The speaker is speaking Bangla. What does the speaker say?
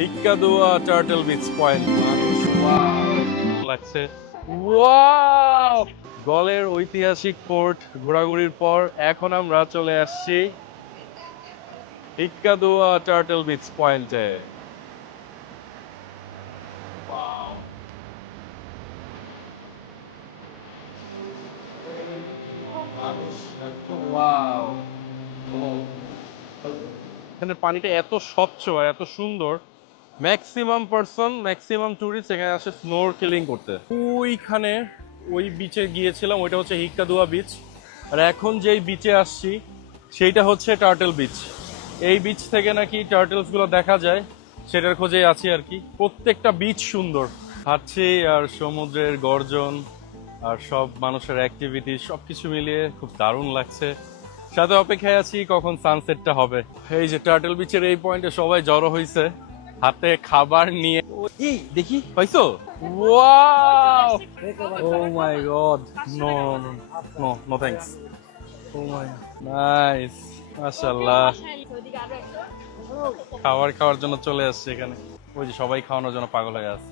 হিক্কাদুয়া টার্টল বিচ পয়েন্ট। লাগছে ওয়াও! গলের ঐতিহাসিক পোর্ট ঘোরাঘুরির পর এখন আমরা চলে আসছি হিক্কাদুয়া টার্টল বিচ পয়েন্টে। এখানে পানিটা এত স্বচ্ছ আর এত সুন্দর, ম্যাক্সিমাম টুরিস্ট এখানে আসে স্নোরকেলিং করতে। ওইখানে ওই বিচে গিয়েছিলাম, ওইটা হচ্ছে হিক্কাদুয়া বিচ। আর এখন যেই বিচে আসছি সেইটা হচ্ছে টার্টল বিচ। এই বিচ থেকে নাকি টার্টলস গুলো দেখা যায়, সেটার খোঁজে আছি আর কি। প্রত্যেকটা বিচ সুন্দর, হাঁটছি আর সমুদ্রের গর্জন আর সব মানুষের অ্যাক্টিভিটি সবকিছু মিলিয়ে খুব দারুণ লাগছে। সাথে অপেক্ষায় আছি কখন সানসেটটা হবে। এই যে টার্টল বিচের এই পয়েন্টে সবাই জড়ো হয়েছে হাতে খাবার নিয়ে। এই দেখি পাইছো? Wow! Oh my god, no no no thanks. Oh my nice, মাশাআল্লাহ। খাওয়ার জন্য চলে আসছে এখানে। ওই যে সবাই খাওয়ানোর জন্য পাগল হয়ে আছে।